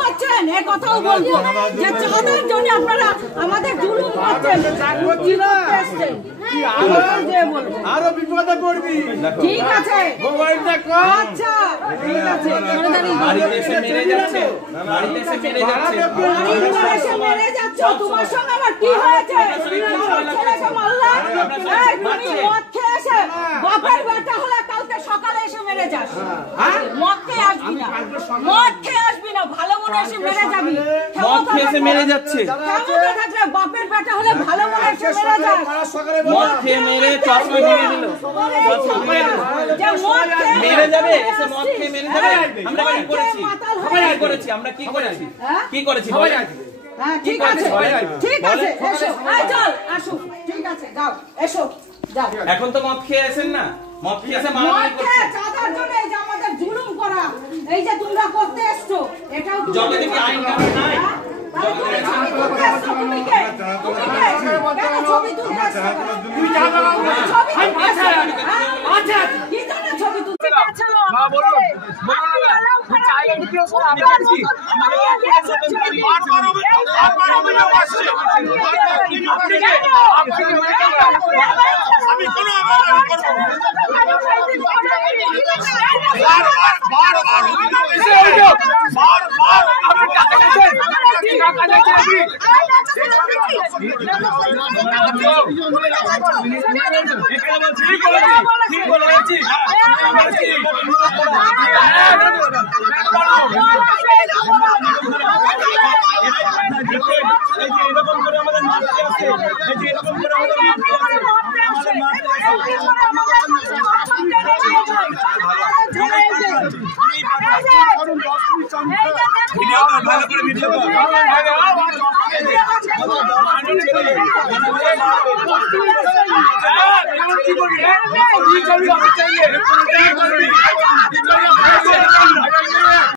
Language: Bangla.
করছেন এ কথাও বলবো যে চাঁদার জন্য আপনারা আমাদের জুলুম করছেন। আরো বিপদে পড়বি। ঠিক আছে মোবাইলটা কর। আচ্ছা ঠিক আছে। বাড়িতে এসে মেরে যাচ্ছে, বাড়িতে এসে মেরে যাচ্ছে, বাড়িতে এসে মেরে যাচ্ছ। তোমার সঙ্গে আমার কি হয়েছে? ছেলেকে মারলে তুমি মদ খেয়ে এসে বাপের বেটা হলে কালকে সকালে এসে মেরে যাস। মদ খেয়ে আসবি না, মদ খেয়ে আসবি না, ভালো মনে এসে মেরে যাবি। মদ খেয়ে এসে মেরে যাচ্ছে। ক্ষমতা থাকলে বাপের বেটা হলে ভালো মনে এসে মেরে যাস। মদ খেয়ে মেরে চশমা ভেঙে দিল, চশমা ভেঙে দিল। মেরে যাবে, এসে মদ খেয়ে মেরে যাবে। আমরা কি করেছি? কি করেছি? আমরা কি করেছি? কি করেছি? হ্যাঁ ঠিক আছে, ঠিক আছে, এসো, চল আসো, ঠিক আছে, যাও, এসো, যাও। এখন তো মদ খেয়ে আসেন না, মদ খেয়ে এসে মারামারি করছেন। চাঁদার জন্য এই যে আমাদের জুলুম করা, এই যে তোমরা করতে এসছো, এটাও যবে থেকে আইন কানুন নাই, ছবি তুলতে এসছো, তুমি চাঁদা নাও, আচ্ছা কি জন্য ছবি তুলতে গেছো? মা বলুন, বলুন না চাইলে কি ও আমি করছি, আমাদের বারবার অভিযোগ আসছে, আমি কোনো অভিযোগ করব বারবার অভিযোগ এসে বারবার আপনি টাকা দিচ্ছেন, টাকা দিচ্ছেন ঠিক বলেছি এরকম করে আমাদের মারতে আসে, এরকম করে আমাদের ভালো করে ভিডিও কি করবি